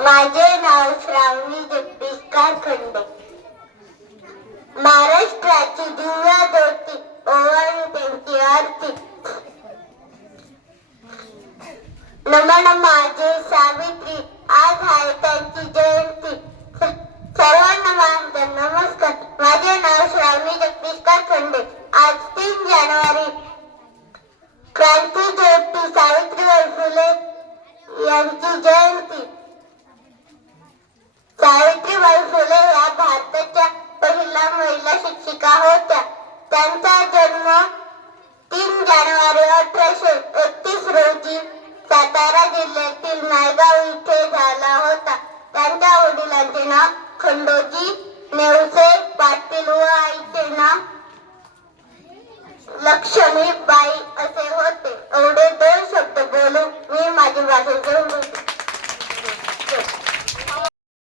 माझे नाव श्रावणी जगदीश कारखंडे. महाराष्ट्राची दिव्या ज्योती ओवाळी त्यांची आरती. नमन माझे सावित्री, आज आहे त्यांची जयंती. सर्वांना माझा नमस्कार. माझे नाव श्रावणी जगदीश कारखंडे. आज 3 जानेवारी क्रांती ज्योती सावित्रीबाई फुले यांची जयंती. सावित्रीबाई फुले या भारताच्या पहिल्या महिला शिक्षिका होत्या. त्यांचा जन्म 3 जानेवारी 1831 रोजी सातारा जिल्ह्यातील नायगाव इथे झाला